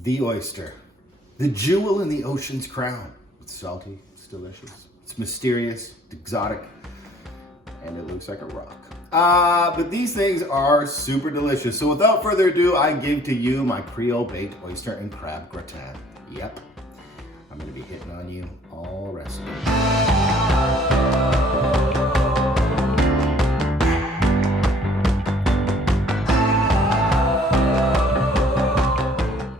The oyster, the jewel in the ocean's crown. It's salty, it's delicious, it's mysterious, it's exotic, and it looks like a rock. But these things are super delicious. So without further ado, I give to you my Creole baked oyster and crab gratin. Yep, I'm gonna be hitting on you all recipe.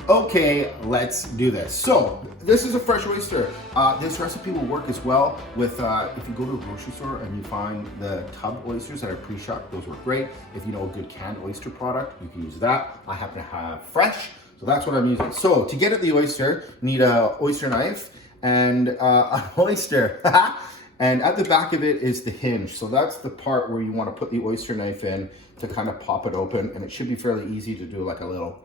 Okay, let's do this. So this is a fresh oyster. This recipe will work as well with if you go to a grocery store and you find the tub oysters that are pre-shucked, those work great. If you know a good canned oyster product, you can use that. I happen to have fresh, so that's what I'm using. So to get at the oyster, you need an oyster knife and an oyster. And at the back of it is the hinge. So that's the part where you want to put the oyster knife in to kind of pop it open. And it should be fairly easy to do like a little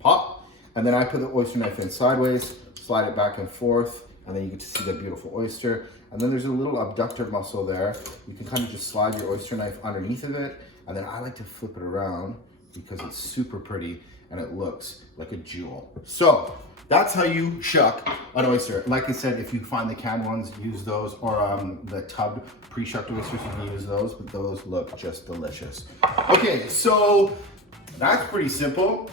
pop. And then I put the oyster knife in sideways, slide it back and forth, and then you get to see the beautiful oyster. And then there's a little abductor muscle there. You can kind of just slide your oyster knife underneath of it. And then I like to flip it around because it's super pretty and it looks like a jewel. So that's how you shuck an oyster. Like I said, if you find the canned ones, use those, or the tub pre-shucked oysters, you can use those, but those look just delicious. Okay, so that's pretty simple.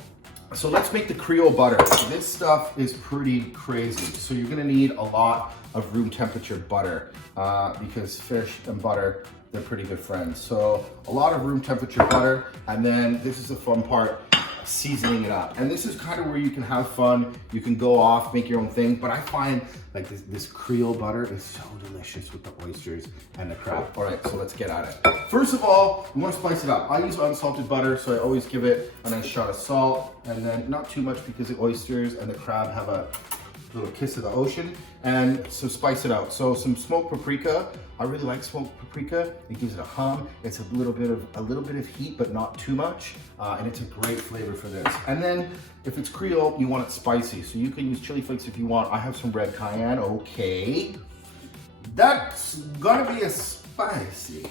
So let's make the Creole butter. This stuff is pretty crazy. So you're gonna need a lot of room temperature butter because fish and butter, they're pretty good friends. So a lot of room temperature butter, and then this is the fun part, seasoning it up. And this is kind of where you can have fun. You can go off, make your own thing, but I find like this Creole butter is so delicious with the oysters and the crab. All right, so let's get at it. First of all, you want to spice it up. I use unsalted butter, so I always give it a nice shot of salt, and then not too much because the oysters and the crab have a little kiss of the ocean, and so spice it out. So some smoked paprika. I really like smoked paprika. It gives it a hum. It's a little bit of heat, but not too much, and it's a great flavor for this. And then if it's Creole, you want it spicy, so you can use chili flakes if you want. I have some red cayenne. Okay, that's gonna be a spicy.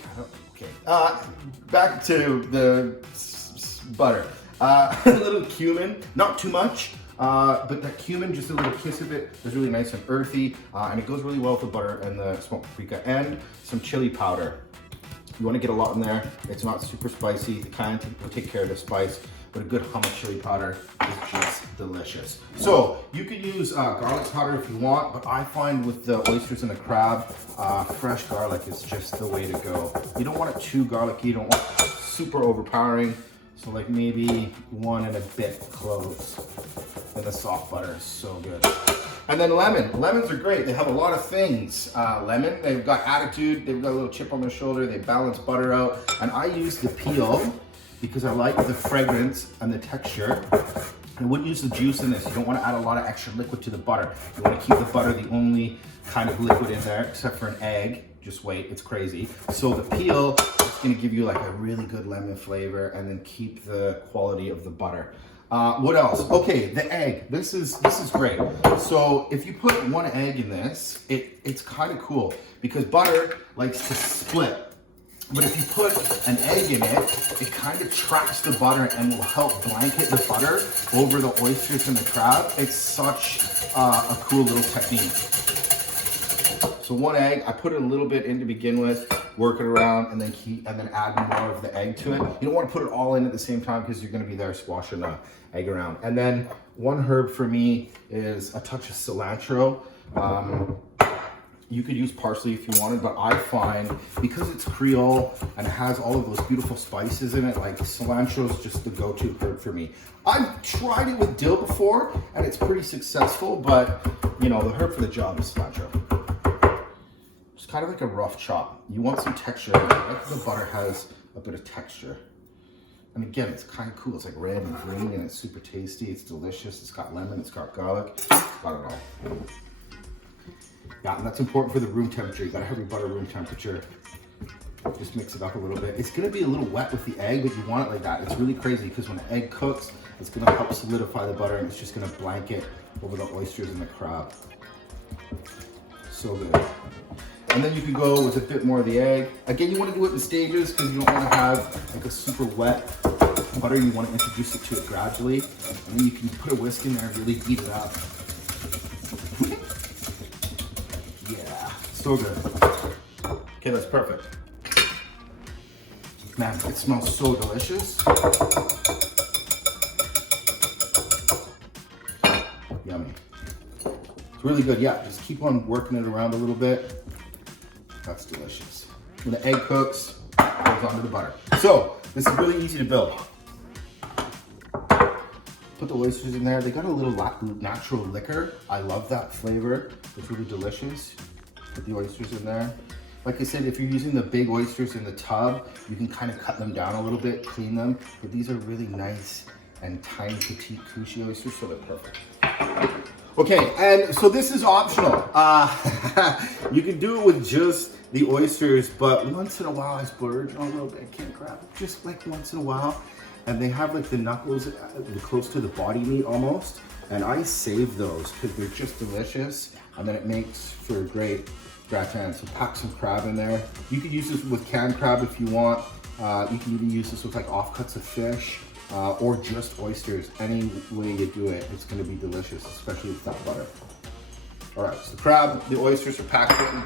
Okay, back to the butter. A little cumin, not too much. But that cumin, just a little kiss of it, is really nice and earthy, and it goes really well with the butter and the smoked paprika, and some chili powder. You want to get a lot in there. It's not super spicy. The cayenne will take care of the spice, but a good hum of chili powder is just delicious. So you can use garlic powder if you want, but I find with the oysters and the crab, fresh garlic is just the way to go. You don't want it too garlicky. You don't want it super overpowering. So like maybe 1 and a bit cloves. And the soft butter is so good. And then lemon. Lemons are great. They have a lot of things. Lemon, they've got attitude. They've got a little chip on their shoulder. They balance butter out. And I use the peel because I like the fragrance and the texture. I wouldn't use the juice in this. You don't want to add a lot of extra liquid to the butter. You want to keep the butter the only kind of liquid in there, except for an egg. Just wait, it's crazy. So the peel is gonna give you like a really good lemon flavor and then keep the quality of the butter. What else? Okay, the egg. This is great. So if you put 1 egg in this, it's kind of cool because butter likes to split. But if you put an egg in it, it kind of traps the butter and will help blanket the butter over the oysters and the crab. It's such a cool little technique. So 1 egg, I put it a little bit in to begin with, work it around, and then add more of the egg to it. You don't want to put it all in at the same time because you're going to be there squashing the egg around. And then 1 herb for me is a touch of cilantro. You could use parsley if you wanted, but I find because it's Creole and it has all of those beautiful spices in it, like cilantro is just the go-to herb for me. I've tried it with dill before and it's pretty successful, but you know, the herb for the job is cilantro. It's kind of like a rough chop. You want some texture. Like the butter has a bit of texture. And again, it's kind of cool. It's like red and green and it's super tasty. It's delicious. It's got lemon, it's got garlic. It's got it all. Yeah, and that's important for the room temperature. You gotta have your butter room temperature. Just mix it up a little bit. It's gonna be a little wet with the egg, but you want it like that. It's really crazy because when the egg cooks, it's gonna help solidify the butter and it's just gonna blanket over the oysters and the crab. So good. And then you can go with a bit more of the egg. Again, you want to do it in stages because you don't want to have like a super wet butter, you want to introduce it to it gradually, and then you can put a whisk in there and really beat it up. Yeah, so good. Okay, that's perfect. Man, it smells so delicious. Yummy. It's really good. Yeah, just keep on working it around a little bit. That's delicious. When the egg cooks, it goes onto the butter. So, this is really easy to build. Put the oysters in there. They got a little natural liquor. I love that flavor. It's really delicious. Put the oysters in there. Like I said, if you're using the big oysters in the tub, you can kind of cut them down a little bit, clean them. But these are really nice and tiny, petite, cushy oysters, so they're perfect. Okay, and so this is optional. You can do it with just the oysters, but once in a while I splurge on a little bit of king crab, just like once in a while. And they have like the knuckles close to the body meat almost. And I save those because they're just delicious. And then it makes for a great gratin. So pack some crab in there. You could use this with canned crab if you want. You can even use this with like offcuts of fish or just oysters. Any way you do it, it's gonna be delicious, especially with that butter. All right, so the crab, the oysters are packed in.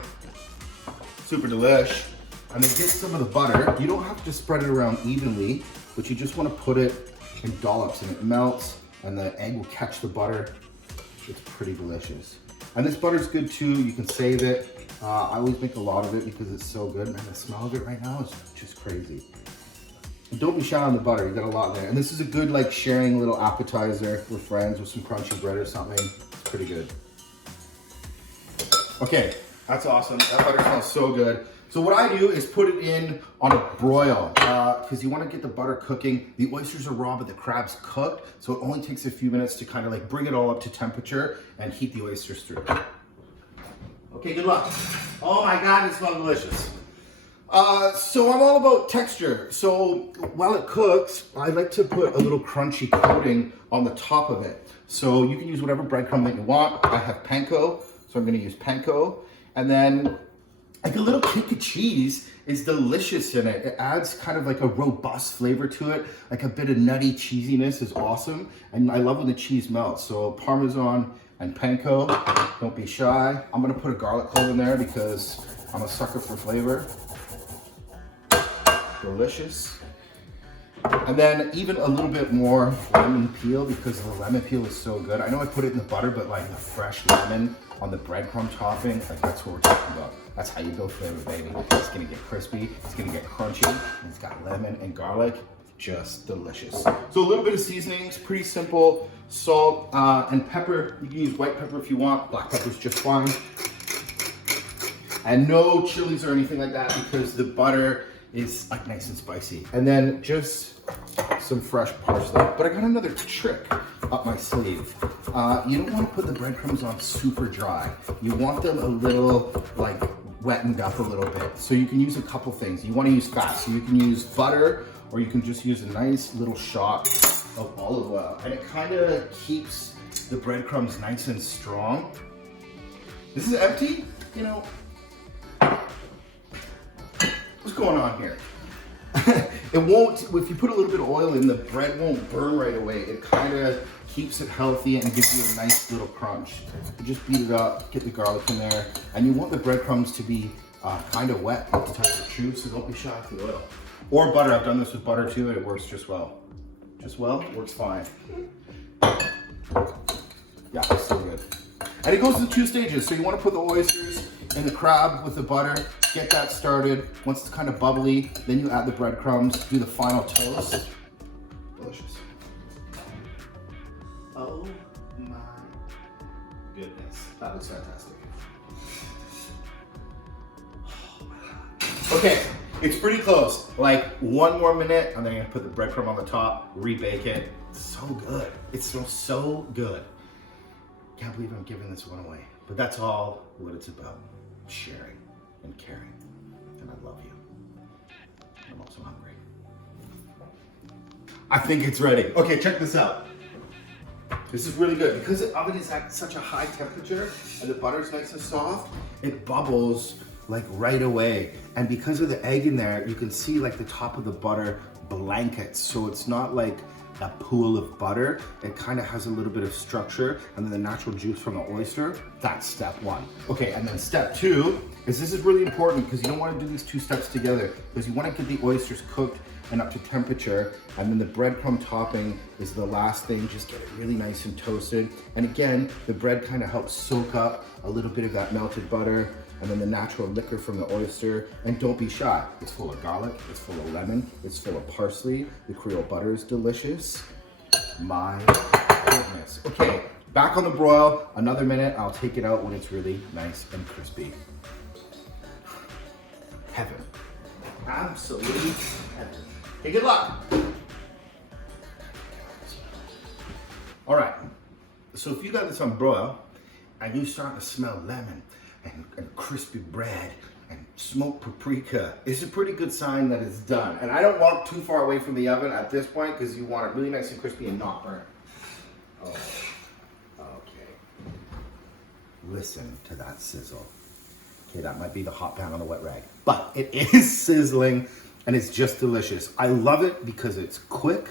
Super delish. And then get some of the butter. You don't have to spread it around evenly, but you just want to put it in dollops and it melts and the egg will catch the butter. It's pretty delicious. And this butter's good too. You can save it. I always make a lot of it because it's so good. Man, the smell of it right now is just crazy. And don't be shy on the butter. You got a lot there. And this is a good like sharing little appetizer with friends with some crunchy bread or something. It's pretty good. Okay, that's awesome. That butter smells so good. So what I do is put it in on a broil because you want to get the butter cooking. The oysters are raw, but the crab's cooked. So it only takes a few minutes to kind of like bring it all up to temperature and heat the oysters through. Okay, good luck. Oh my God, it smells delicious. So I'm all about texture. So while it cooks, I like to put a little crunchy coating on the top of it. So you can use whatever breadcrumb that you want. I have panko, so I'm gonna use panko. And then like a little kick of cheese is delicious in it. It adds kind of like a robust flavor to it. Like a bit of nutty cheesiness is awesome. And I love when the cheese melts. So Parmesan and panko, don't be shy. I'm gonna put a garlic clove in there because I'm a sucker for flavor. Delicious. And then even a little bit more lemon peel because the lemon peel is so good. I know I put it in the butter, but like the fresh lemon on the breadcrumb topping, like that's what we're talking about. That's how you build flavor, baby. It's gonna get crispy, it's gonna get crunchy, and it's got lemon and garlic, just delicious. So a little bit of seasonings, pretty simple. Salt and pepper. You can use white pepper if you want, black pepper's just fine. And no chilies or anything like that because the butter is like nice and spicy. And then just some fresh parsley. But I got another trick up my sleeve. You don't want to put the breadcrumbs on super dry. You want them a little like wettened up a little bit. So you can use a couple things. You want to use fat. So you can use butter or you can just use a nice little shot of olive oil. And it kind of keeps the breadcrumbs nice and strong. This is empty, you know. What's going on here? It won't, if you put a little bit of oil in, the bread won't burn right away. It kind of keeps it healthy and gives you a nice little crunch. You just beat it up, get the garlic in there, and you want the breadcrumbs to be kind of wet, not to touch the chew, so don't be shy with the oil. Or butter, I've done this with butter too, and it works just well. Just well, it works fine. Yeah, it's so good. And it goes in 2 stages, so you want to put the oysters in the crab with the butter, get that started. Once it's kind of bubbly, then you add the breadcrumbs, do the final toast. Delicious. Oh my goodness, that looks fantastic. Okay, it's pretty close. Like 1 more minute, and then I'm gonna put the breadcrumb on the top, rebake it. It's so good. It smells so good. Can't believe I'm giving this one away. But that's all what it's about. Sharing and caring. And I love you. I'm also hungry. I think it's ready. Okay, check this out. This is really good. Because the oven is at such a high temperature and the butter's nice and soft, it bubbles like right away. And because of the egg in there, you can see like the top of the butter blankets. So it's not like a pool of butter. It kind of has a little bit of structure, and then the natural juice from the oyster. That's step one. Okay, and then step two is, this is really important because you don't want to do these two steps together, because you want to get the oysters cooked and up to temperature, and then the breadcrumb topping is the last thing. Just get it really nice and toasted. And again, the bread kind of helps soak up a little bit of that melted butter, and then the natural liquor from the oyster. And don't be shy, it's full of garlic, it's full of lemon, it's full of parsley. The Creole butter is delicious. My goodness. Okay, back on the broil, another minute. I'll take it out when it's really nice and crispy. Heaven. Absolute heaven. Okay, good luck. All right, so if you got this on broil and you start to smell lemon and crispy bread and smoked paprika, it's a pretty good sign that it's done. And I don't want too far away from the oven at this point, because you want it really nice and crispy and not burnt. Oh, okay. Listen to that sizzle. Okay, that might be the hot pan on a wet rag, but it is sizzling and it's just delicious. I love it because it's quick,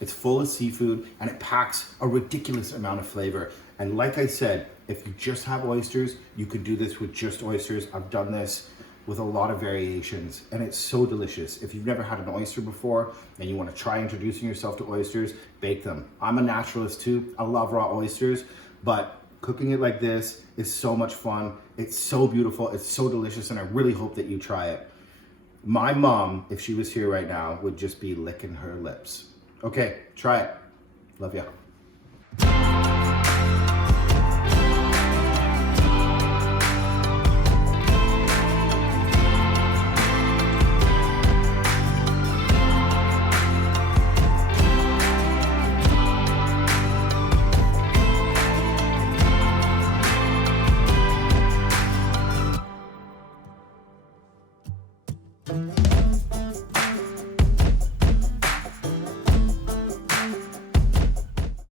it's full of seafood, and it packs a ridiculous amount of flavor. And like I said, if you just have oysters, you could do this with just oysters. I've done this with a lot of variations, and it's so delicious. If you've never had an oyster before and you want to try introducing yourself to oysters, bake them. I'm a naturalist too. I love raw oysters, but cooking it like this is so much fun. It's so beautiful. It's so delicious, and I really hope that you try it. My mom, if she was here right now, would just be licking her lips. Okay, try it. Love ya.